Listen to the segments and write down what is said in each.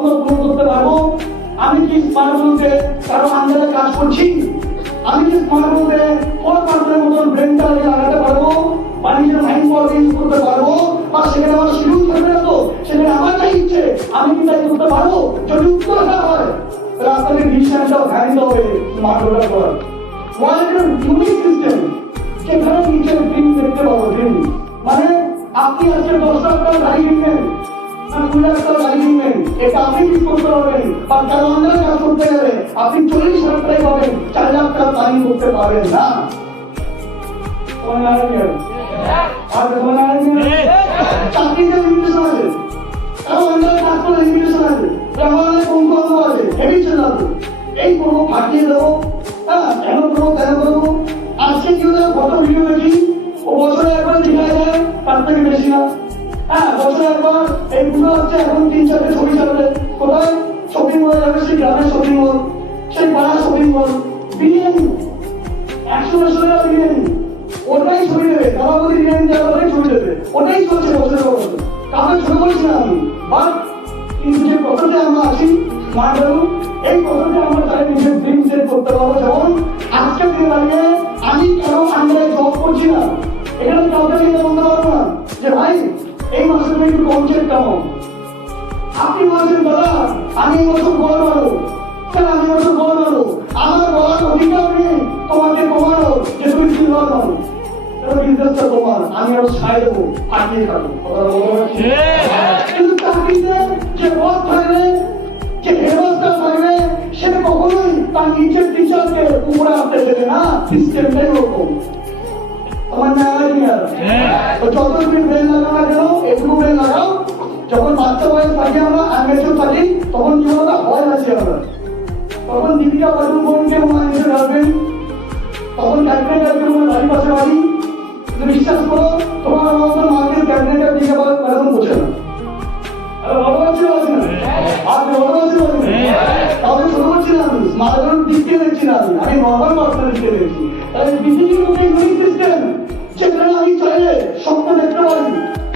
স্বপ্ন পূরণ করতে পারবো? আমি কি স্মার্টফোনে কারো আন্ডারে কাজ করছি? আমি কি স্মার্টফোনে 4% মতন ব্রেনটা লাগাতে পারবো বা নিজের মাইন্ড পাওয়ার ইউজ করতে পারবো? বা সেখানে আমার শিডিউল থাকবে না তো সেখানে আমার যা ইচ্ছে আমি কি তাই করতে পারবো? যদি উত্তর না হয় তাহলে আপনাকে ডিসিশনটা ভ্যালিড হবে স্মার্টফোনটা করার। ওয়ার্ল্ডের ইউনিক সিস্টেম যেখানে নিচের ড্রিম দেখতে পাবো। ড্রিম মানে আপনি আজকে 10 লাখ টাকা গাড়ি কিনবেন না 2 লাখ টাকা গাড়ি কিনবেন, এটা আপনি ঠিক করতে পারবেন। বা কারো আন্ডারে কাজ করতে গেলে আপনি 40 লাখ টাকাই পাবেন, 4 লাখ টাকা প্ল্যানিং করতে পারবেন না। চাকরিতে লিমিটেশন আছে, কারো আন্ডারে কাজ করলে লিমিটেশন আছে, আমার কোন কর্ম আছে হেভি চালাবো, এই করবো ফাটিয়ে দেবো, হ্যাঁ কেন করবো কেন করবো। আজকে কি হলো কত ভিডিও দেখি, ও বছরে একবার দেখা যায় তার থেকে বেশি না। হ্যাঁ বছরে একবার এইগুলো হচ্ছে এখন 3-4টে ছবি ছাড়বে, কোথায় শপিং মলে যাবে, সেই গ্রামের শপিং মল, সেই পাড়ার শপিং মল, বিরিয়ানি 100 বছরের বিরিয়ানি, ওটাই ছবি দেবে, কাবাবুরি বিরিয়ানি দেওয়া ওটাই ছবি দেবে, ওটাই চলছে বছরের বছর। কাউকে ছোট বলছি না আমি, বাট কিন্তু যে কথাতে আমরা আছি স্মার্ট ভ্যালু, এই কথাতে আমরা তাই নিজের ড্রিম সেট করতে পারবো। যেমন আজকের দিনে দাঁড়িয়ে আমি কেন আন্ডারে জব করছি না, এখানে কাউকে নিয়ে বলতে পারবো না যে ভাই এই মাসে তুমি একটু কম চেক কামাও। আপনি বলছেন দাদা আমি এই বছর বড় বাড়ো, কেন আমি বছর বড় বাড়ো, আমার বলার অধিকার নেই তোমাকে কমানো যে তুমি কি বাড়ো, বিজনেসটা তোমার, আমি আরো ছাই দেবো ফাটিয়ে খাবো। কিন্তু চাকরিতে যে বস থাকবে, যে হেডমাস্টার থাকবে, সে কখনোই তার নিচের টিচারকে উপরে আনতে দেবে না, সিস্টেমটাই ওরকম। আমার না যত তুমি ব্রেন লাগাও না কেন, একটু ব্রেন লাগাও। যখন বাচ্চা বয়স থাকি আমরা আনমেচুর থাকি তখন কি বলতো ভয় আছি আমরা, তখন দীপিকা পাডুকোনকে মনে হয় গার্লফ্রেন্ড, তখন ক্যাবিনেটের তোমার বাড়ির পাশে বাড়ি, বিশ্বাস করো তোমার আমাদের মাকে ক্যাবিনেটের দিকে এখন বোঝে না। আরে ভালো আছে বলছি না, আপনি ভালো আছে বলছি তাহলে ছোট করছি না, আমি স্মার্টফোন দিক দিয়ে দেখছি না, আমি নর্মাল পার্সনের দিকে দেখছি। তাহলে পৃথিবীর মধ্যে ইউনিক সিস্টেম যেখানে আমি চাইলে স্বপ্ন দেখতে পারি,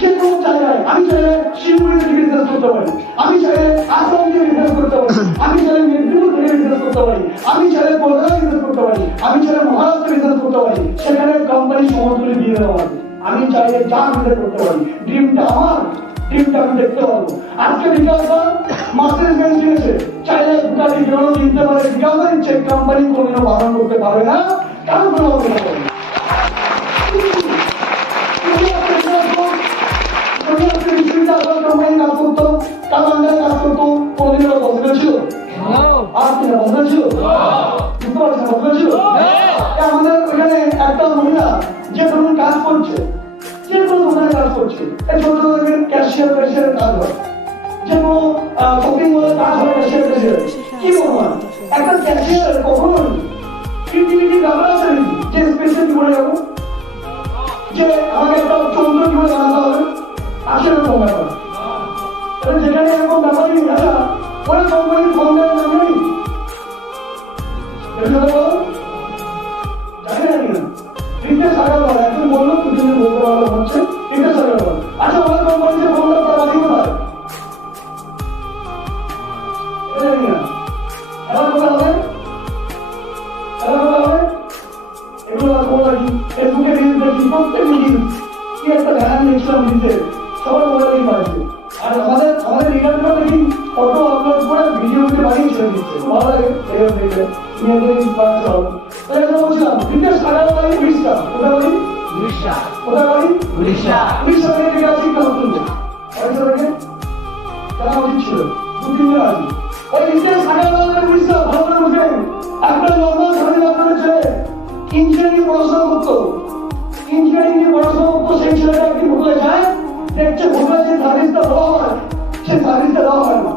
যে কোনো জায়গায় আমি চাইলে শিলিগুড়ি থেকে বিজনেস করতে পারি, আমি চাইলে আসাম থেকে বিজনেস করতে পারি, আমি চাইলে মেদিনীপুর থেকে বিজনেস করতে পারি, আমি চাইলে কলকাতা বিজনেস করতে পারি, আমি চাইলে মহারাষ্ট্রে বিজনেস করতে পারি, সেখানে কোম্পানি সমতুল্য দিয়ে দেওয়া হবে। আমি চাইলে যা বিজনেস করতে পারি, ড্রিমটা আমার, ড্রিমটা আমি দেখতে পারবো। আজকে বিকাশটা মার্সিডিজ বেঞ্জ কিনেছে, চাইলে বুগাটি বেরোনো কিনতে পারে, বিকাশের চেক কোম্পানি কোনোদিনও বারণ করতে পারবে না, কারণ কোনো হবে না। আমাদের ওখানে একটা মহিলা যে ধরুন কাজ করছে, যে কোনো দোকানে কাজ করছে, ছোট ক্যাশিয়ার ক্যাশিয়ারের কাজ হয়, যে কোনো শপিং মলের কাজ হয় ক্যাশিয়ার ক্যাশিয়ার। কি বলবো একটা ক্যাশিয়ার কখনোই ক্রিয়েটিভিটি ব্যাপার আছে যে স্পেশাল কি করে যাবো, যে আমাকে একটা চন্দ্র কি করে জানাতে হবে, আসলে তো ব্যাপার যেখানে এরকম ব্যাপারই দেখা ওরা কোম্পানির ফোন দেওয়ার নাম নেই, জানি না কিনা রিতেশ আগারওয়াল একজন বললো দুজনে বলতে পারবো হচ্ছে রিতেশ আগারওয়াল। আচ্ছা ওরা কোম্পানিতে ফোন দেওয়ার তার বাড়ি কোথায়, জানি না এবার কোথায় হবে, এবার কোথায় হবে, এগুলো খবর রাখি, ফেসবুকে রিলস দেখি, প্রত্যেক রিলস কি একটা ধ্যান দেখছিলাম দিতে, সবার মোবাইলেই পাচ্ছে। আর আমাদের রিগার্ডটা দেখি ফটো আপলোড করে ভিডিওকে বানিয়ে ছেড়ে দিচ্ছে, ভালো লাগে এরকম দেখলে মেয়েদের ইন্সপায়ার হবে। তাই আমি বলছিলাম রিতেশ আগারওয়াল উড়িষ্যা, কোথায় বাড়ি উড়িষ্যা, কোথায় বাড়ি উড়িষ্যা, উড়িষ্যা থেকে গেছে কেমন শুনছে উড়িষ্যা থেকে কেন উচিত ছিল 2-3 দিন আগে। ওই রিতেশ আগারওয়াল উড়িষ্যা ভালো করে বুঝেন, একটা নর্মাল ধরনের আপনাদের ছেলে ইঞ্জিনিয়ারিং পড়াশোনা করতো, ইঞ্জিনিয়ারিং নিয়ে পড়াশোনা করতো, সেই ছেলেটা একদিন হোটেলে যায়, দেখছে হোটেলে যে সার্ভিসটা দেওয়া হয় সেই সার্ভিসটা দেওয়া হয় না,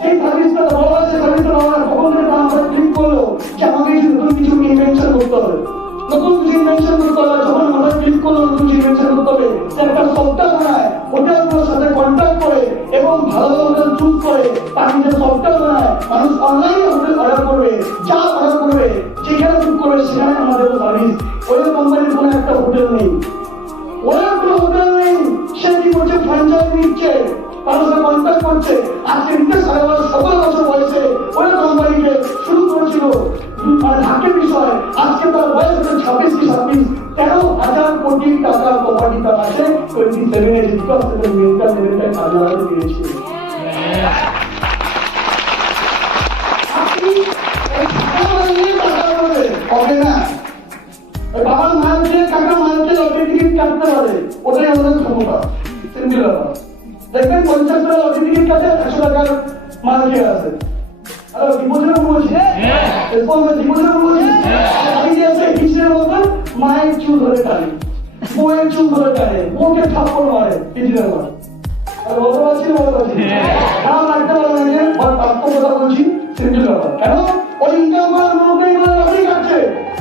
সেই সার্ভিসটা দেওয়া হয় সেই সার্ভিসটা দেওয়া হয়। তখন থেকে আমরা ক্লিক করলো যে আমাকে নতুন কিছু ইনভেনশন করতে হবে, নতুন কিছু ইনভেনশন করতে হবে। যখন আমরা ক্লিক করলো নতুন কিছু ইনভেনশন করতে হবে, একটা সফটওয়্যার বানায়, হোটেলগুলোর সাথে কন্ট্যাক্ট করে এবং ভালো হোটেল চুজ করে তার নিজের সফটওয়্যার বানায়, মানুষ অনলাইনে হোটেল অর্ডার করবে, যা অর্ডার করবে যেখানে বুক করবে সেখানে আমাদের সার্ভিস। ওই কোম্পানির কোনো একটা হোটেল নেই, ওরা কোনো হোটেল নেই, সে কি করছে ফ্র্যাঞ্চাইজি নিচ্ছে, কারোর সাথে কন্ট্যাক্ট করছে। আজকে রিতেশ আগরওয়াল 17 বছর বয়সে ওই কোম্পানিকে শুরু করেছিল ঢাকের বিষয়। আজকে তার বয়স হচ্ছে 26 কি 27, 13,000 কোটি টাকার প্রপার্টি তার আছে। 27-এ বিকজ থেকে মেন্টাল লেভেলটা কাজে লাগাতে পেরেছিল। আপনি এই টাকা নিয়ে টাকা বলে হবে না। বাবার মালকে কাকা মালকে লটারি টিকিট কাটতে পারে, ওটাই আমাদের ক্ষমতা। সিম্পল ব্যাপার। দেখবেন 50 টাকা লটারি টিকিট কাটে 100 টাকার মালকে আছে। আর ডিপোজিটে বলছি ডিপোজিটে বলছি আমি যে আছে হিসেবের মতন মায়ের চুল ধরে টানে, বউয়ের চুল ধরে টানে, বউকে থাপ্পড় মারে হিসেবের মতন। আর বলতে পারছি না খারাপ লাগতে পারে না, কথা বলছি। সিম্পল ব্যাপার। কেন ওই ইনকাম করার লোকটাই লটারি কাটছে,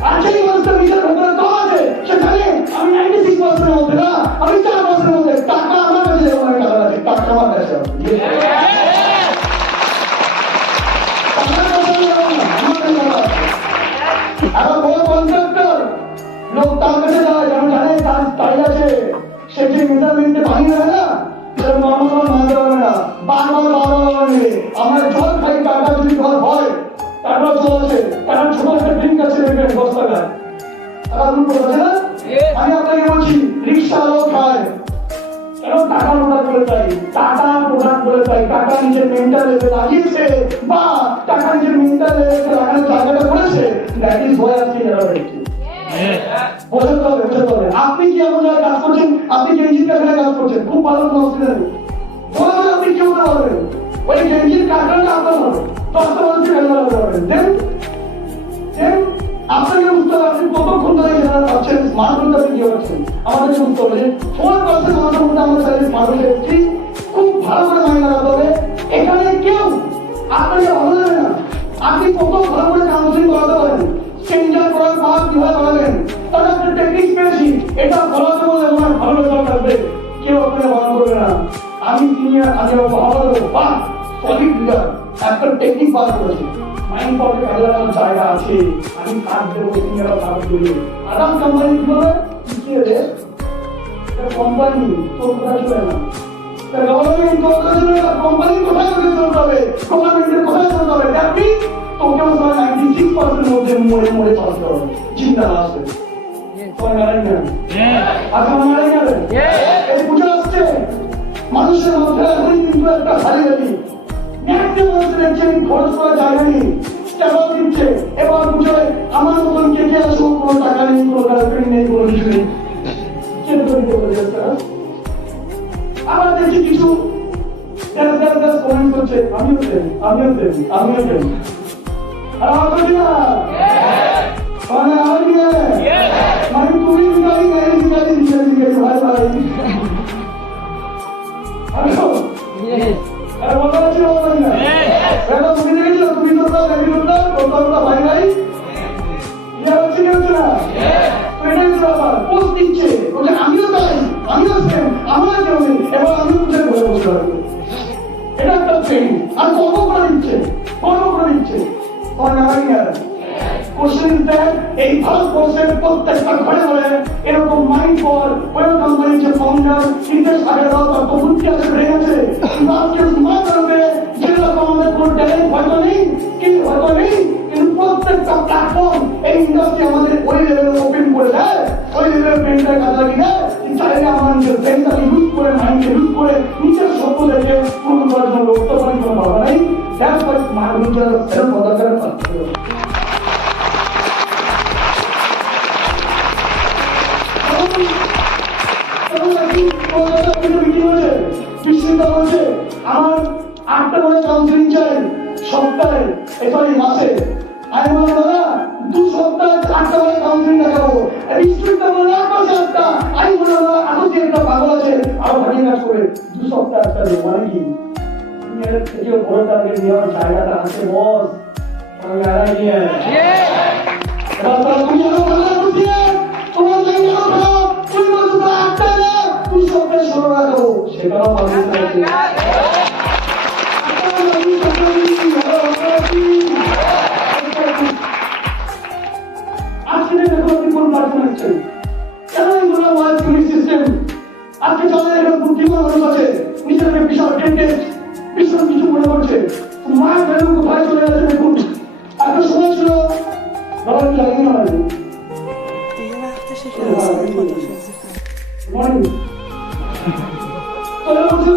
আর সেই মানুষটার নিজের ভেতরে দম আছে, সে জানে আমি 96% মধ্যে না, আমি 4% মধ্যে। টাকা আমার কাছে যেমন টাকা আছে, টাকা আমার কাছে আছে। আবার বড় কন্ট্রাক্টর লোক তার কাছে যায়, যেমন জানে তার তাই আছে, সে যে মেজারমেন্টে ভাঙি হয় না, সেটা নর্মাল মানতে পারবে না, বারবার আমরা জল খাই। টাকা যদি জল হয়, টাকা জল আছে, টাকা ছোট একটা ড্রিঙ্ক আছে দেখবেন 10 টাকায়, টাকা দুটো আছে না। আমি আপনাকে বলছি রিক্সা আলো খায় কেন? টাকা প্রোডাক্ট করে তাই, টাকা প্রোডাক্ট করে তাই, টাকা নিজের মেন্টাল লেভেল লাগিয়েছে বা টাকা নিজের মেন্টাল লেভেল লাগানোর জায়গাটা করেছে। দ্যাট ইজ ওয়াই আজকে এরা হয়েছে। বোঝাতে হবে, বোঝাতে হবে। আপনি কি এমন জায়গায় কাজ করছেন, আপনি গেঞ্জির কারখানে কাজ করছেন, খুব ভালো কোনো অসুবিধা নেই, বলবেন আপনি কেউ না পারবেন, ওই গেঞ্জির কারখানাটা আপনার হবে, 10টা মানুষের কাজে লাগাতে পারবেন। দেন আপনাকে বুঝতে হবে আপনি কতক্ষণ ধরে যারা পাচ্ছেন স্মার্টফোন আপনি কি পাচ্ছেন। আমাদেরকে বুঝতে হবে যে 4% মানুষের মধ্যে আমাদের সাথে স্মার্টফোন এসেছি, খুব ভালো করে মাইনে লাগাতে হবে। এখানে কেউ আপনাকে ভালো লাগে না, আপনি কত ভালো করে কাউন্সিলিং করাতে পারেন, চেঞ্জার করার পর কিভাবে করাবেন, তার একটা টেকনিক পেয়েছি, এটা করাতে বলে আমার ভালো রেজাল্ট আসবে, কেউ আপনাকে বারণ করবে না। আমি সিনিয়র, আমি ভালো দেবো, বাহ সলিড লিডার, একটা টেকনিক পাস করেছি, মাইন্ড পাওয়ার কাজে লাগানোর জায়গা আছে, আমি কাজ দেবো, সিনিয়ররা কাজ দেবে। আরাম কোম্পানি কি হবে, কি রে কোম্পানি তোর কোথায় চলে না, গভর্নমেন্ট তোর কোথায় চলে না, কোম্পানি কোথায় চলতে হবে, গভর্নমেন্টের কোথায় চলতে হবে, আপনি তোকেও 96% মধ্যে মরে মরে চলতে হবে। চিন্তা না আসবে পুজো আসছে, মানুষের মধ্যে এখনই কিন্তু একটা হারিয়ে খরচ করা জায়গা নেই, টাকাও দিচ্ছে। এবার পুজোয় আমার মতন কে কে আসুক, কোনো টাকা নেই, কোনো গার্লফ্রেন্ড নেই, কোনো কিছু নেই, আবার দেখি কিছু কমেন্ট করছে, আমিও দেন, আমিও দেন, আমিও দেন, আর আমার করছি না মানে আমার নিয়ে মানে তুমি ভিকারি নাই, ভিকারি ভিকারি ভিকারি ভাই ভাই আর মনে হচ্ছে না এটা তুমি দেখেছো, তুমি তো নাকি বললাম তোমরা ভাই ভাই ইয়া হচ্ছে কি হচ্ছে না, এটাই ব্যাপার। পোস্ট দিচ্ছে বলে আমিও তাই, আমিও সেম, আমার কেউ নেই, এবার আমি বুঝে বলে বসতে পারবো। এটা একটা ট্রেন, আর কত করে দিচ্ছে, কত করে দিচ্ছে, তোমার নামাই না কোশ্চেন দেন। এই ভারতবর্ষের প্রত্যেকটা ঘরে ঘরে এরকম মাইন্ড পাওয়ার ওই কোম্পানির যে ফাউন্ডার রিতেশ আগরওয়াল তার তো বুদ্ধি আছে, ব্রেন আছে, আজকে স্মার্ট হবে, যেরকম আমাদের কোনো ট্যালেন্ট হয়তো নেই, কিন্তু হয়তো নেই, কিন্তু প্রত্যেকটা প্ল্যাটফর্ম এই ইন্ডাস্ট্রি আমাদের ওই লেভেলে ওপেন করে দেয়, ওই লেভেলের ব্রেনটা কাজে লাগিয়ে দেয়। চাইলে আমরা নিজের ব্রেনটাকে ইউজ করে, মাইন্ডকে ইউজ করে নিজের স্বপ্ন দেখে পূরণ করার জন্য উত্তরপানি কোনো ভাবা নেই। That's why smart meter self order পাচ্ছে। আমার 8টা করে কাউন্সিলিং চাই সপ্তাহে, সরি মাসে। আমি বলবো দাদা 2 সপ্তাহে 8টা করে কাউন্সিলিং দেখাবো, রিস্ট্রিক্টটা বলে 8 মাসে 8টা। আমি বলবো দাদা আসলে একটা পাগল আছে আরো ভারী কাজ করে 2 সপ্তাহে 8টা দেবো, মানে কি এর থেকে বড় টার্গেট নেওয়ার জায়গাটা আছে বস। আমি আড়াই নিয়ে এবার তুমি আরো ভালো বুঝিয়ে তোমার জায়গা খাও, তুমি বলছো 8টা না 2 সপ্তাহে 16টা দেবো, সেটাও পারবে না। আজকে দেখো আপনি কোন পার্সন আছেন, কেন এগুলো ওয়ার্ড পুলিশ সিস্টেম আজকে চলে এরকম বুদ্ধিমান মানুষ আছে, নিজেদের বিশাল টেন্টেজ ভীষণ কিছু মনে করছে মায়ের ভ্যালু কোথায় চলে যাচ্ছে দেখুন। একটা সময় ছিল বাবার জানি না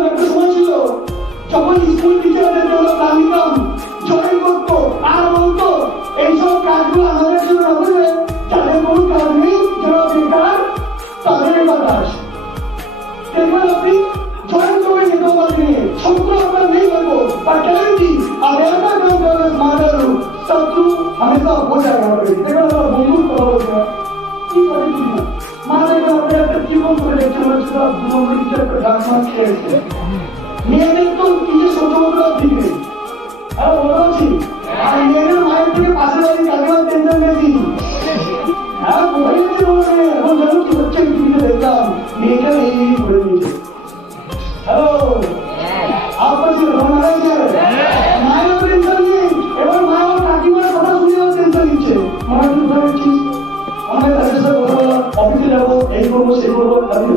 একটা সময় ছিল যখন স্কুল টিচারদের জন্য দান দিতাম জয়েন করতো আর বলতো এইসব কাজগুলো আমাদের জন্য হবে যাদের কোনো কাজ নেই যারা বেকার তাদের বাতাস দেখবেন আপনি জয়েন করবেন নিতে পারবেন শত্রু আপনার नहीं करबो पर गारंटी अब ऐसा काम करना स्मार्टर शत्रु हमेशा हो जाएगा देखो आप बंदूक करोगे কি করে কি না মানে আপনি একটা জীবন করে দেখতে পাচ্ছেন দু নম্বর টিচার पे डांस मार खेलते মেয়েদের তো কিছু ছোটগুলো ঠিক নেই আর বলছি আর মেয়েদের মায়ের থেকে পাশে বাড়ি কাকিমার টেনশন বেশি হ্যাঁ বলেছি বলে এখন জানো কি হচ্ছে টিভিতে দেখলাম মেয়েটা এই করে দিয়েছে হ্যালো আপনার ছিল মায়ের টেনশন নেই এবার মায়ের কাকিমার কথা শুনে টেনশন নিচ্ছে মায়ের তুই ধরেছিস আমাদের তাদের সাথে কথা বলা অফিসে যাবো এই করবো সেই করবো তাদের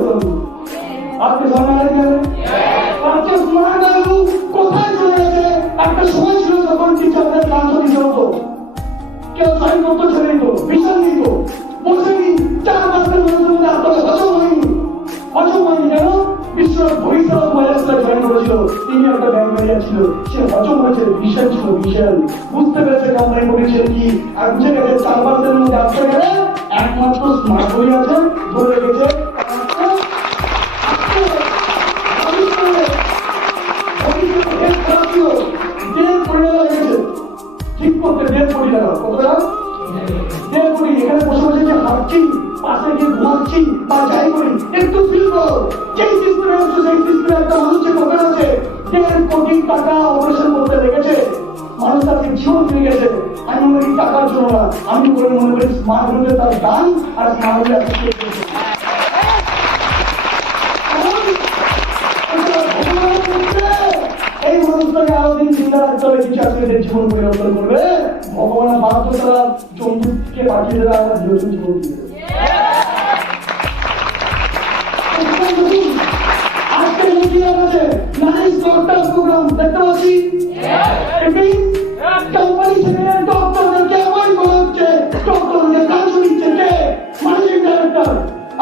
আপনি সামনে আসবেন আজকে স্মার্ট বাবু কোথায় চলে গেছে একটা সময় ছিল যখন টিচারদের ক্লান্ত দিতে হতো কেউ সাইন করতো ছেড়ে দিত ভীষণ দিত বসে নি 4-5 মানুষের মধ্যে আপনার হজম হয়নি কেন বিশ্বনাথ ভবিষ্যৎ ভাইরাসটা জয়েন করেছিল তিনি একটা ব্যাংক ম্যানেজার ছিল সে হজম হয়েছে ভীষণ ছিল ভীষণ বুঝতে পেরেছে কোম্পানি করেছিল কি আর বুঝে গেছে 4-5 মধ্যে আসতে গেলে একমাত্র স্মার্ট বই আছে ধরে রেখেছে ঠিক করতে 1.5 কোটি টাকা কত টাকা 1.5 কোটি এখানে বসে বসে যে হাঁটছি পাশে গিয়ে ঘুমাচ্ছি বা যাই করি একটু ফিল করো যেই সিস্টেমে হচ্ছে সেই সিস্টেমে একটা মানুষের পকেট আছে 1.5 কোটি টাকা অপারেশন করতে লেগেছে মানুষ তাকে জীবন ফিরে গেছে আমি মনে করি টাকার জন্য না আমি করে মনে করি স্মার্ট হলে তার দান আর স্মার্ট হলে এই মানুষটাকে আরো দিন চিন্তা রাখতে হবে কিছু আজকে জীবন পরিবর্তন করবে ভগবানের মাহাত্ম তারা জম্মুকে পাঠিয়ে দেবে আমরা জীবন জীবন দিবে আজকে মিডিয়া আছে নাইস ডক্টর প্রোগ্রাম দেখতে পাচ্ছি কোম্পানি থেকে ডক্টরদেরকে অ্যাপয়েন্ট করা হচ্ছে ডক্টরদের কাজ দিচ্ছে কে ম্যানেজিং ডাইরেক্টর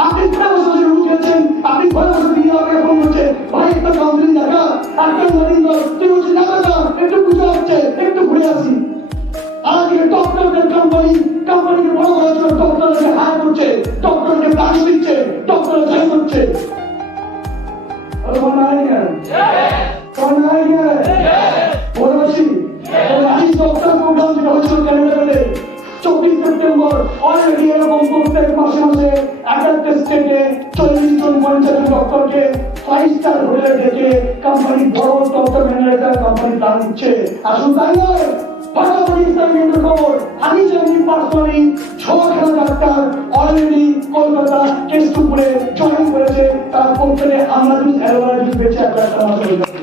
আপনি ঘরে বসে বসে রুম খেয়েছেন আপনি ঘরে বসে দিয়ে আমাকে ফোন করছে ভাই একটা কাউন্সিলিং দেখা একটা মর্নিং কল তুই বলছিস না দাদা একটু পুজো হচ্ছে একটু ঘুরে আসি আজকে ডক্টরদের কোম্পানিকে বড় করার জন্য ডক্টরকে হায়ার করছে ডক্টরকে কাজ দিচ্ছে ডক্টর জয়েন করছে कौन आएगा बोलवासी नाइस डॉक्टर प्रोग्राम যেটা হচ্ছে ক্যালেন্ডারে 24 সেপ্টেম্বর অলরেডি এরকম প্রত্যেক মাসে মাসে একটা স্টেটে 40 জন 50 জন ডক্টরকে 5 স্টার হোটেলে ডেকে কোম্পানি বড় ডক্টর ম্যানেজার কোম্পানি দান দিচ্ছে আসুন তাই নয় পাশাপাশি ইসলামিক খবর আমি জানি পার্সোনালি 6 ডাক্তার অলরেডি কলকাতা কেষ্টপুরে জয়েন করেছে তার কোম্পানি আমরা জুস অ্যালোভেরা জুস বেচে একটা মাস হয়ে যাবে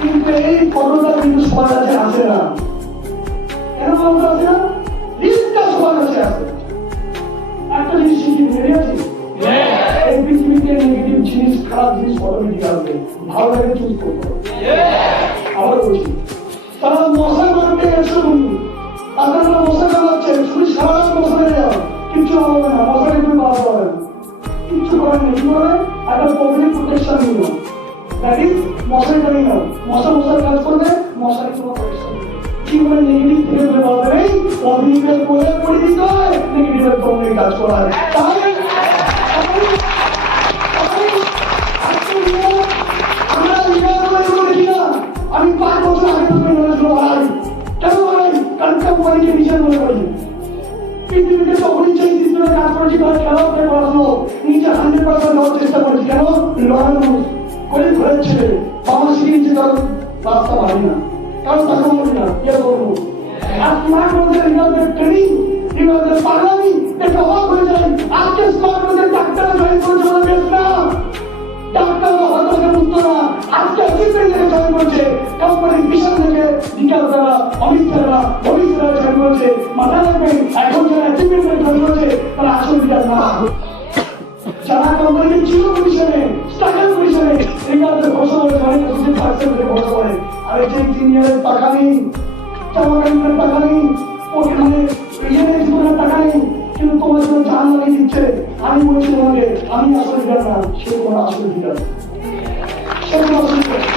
কিন্তু এই ফটোটা কিন্তু সবার কাছে আসে না কেন ফটোটা আসে না রিস্কটা সবার কাছে আসে একটা জিনিস শিখি বেরিয়েছি এই পৃথিবীতে নেগেটিভ জিনিস খারাপ জিনিস অটোমেটিক আসবে ভালো লাগে চুজ করতে আবার বলছি তারা মশা মারতে এসে তাদের মশা কামাচ্ছে শুধু সারা মশা মেরে যাও কিচ্ছু হবে না মশাকে তুমি পাওয়া যাবে না কিচ্ছু করার নেই কি করে একটা পাবলিক প্রোটেকশন নিল দ্যাট ইজ মশারিটা নিয়ে নাও মশার কাজ করবে মশারি তোমার প্রোটেকশন কি করে নেগেটিভ থেকে বলে বলা নেই পজিটিভের করে করে দিতে হয় নেগেটিভের তোমাকে কাজ করা হয় তাহলে আমরা দেখি না আমি 5 বছর আগে থেকে নলেজগুলো বাড়াই কেন বাড়াই কারণ কোম্পানিকে নিজের মনে করি পৃথিবীতে তখনই সেই সিস্টেমে কাজ করেছি কারণ কেন করে পড়াশোনা নিজে 100% দেওয়ার চেষ্টা করেছি কেন লড়ানো করে ঘুরেছে বাবা শিখে নিচ্ছে কারণ রাস্তা পারি না কারণ টাকা পারি না কে করবো আর স্মার্ট মধ্যে রিভার্সের ট্রেনিং রিভার্সের পাগলামি দেখে অবাক হয়ে যায় আজকে স্মার্ট মধ্যে ডাক্তার জয়েন করেছে বলে বেশ না ডাক্তার হয়তো বুঝতো না আজকে জয়েন করছে, কোম্পানির পিছন থেকে বিকাশ দ্বারা, অমিত দ্বারা, ভবিষ্যৎ দ্বারা জয়েন করছে। মাথা রাখবেন, এখন যারা অ্যাচিভমেন্ট জয়েন করছে তারা আসল বিকাশ না। যারা কোম্পানির জিরো পজিশনে, স্ট্রাগল পজিশনে, এগুলোতে বসে পড়ে, অনেক 50% বসে পড়ে। আর এই যে ইঞ্জিনিয়ারের টাকা নেই, চাকরির টাকা নেই, ওখানে ইয়ের জীবনের টাকা নেই, কিন্তু তোমার জন্য জান লাগিয়ে দিচ্ছে। আমি বলছি তোমাকে, আমি আসল বিকাশ না, সে তোমার আসল বিকাশ, সে তোমার আসল বিকাশ।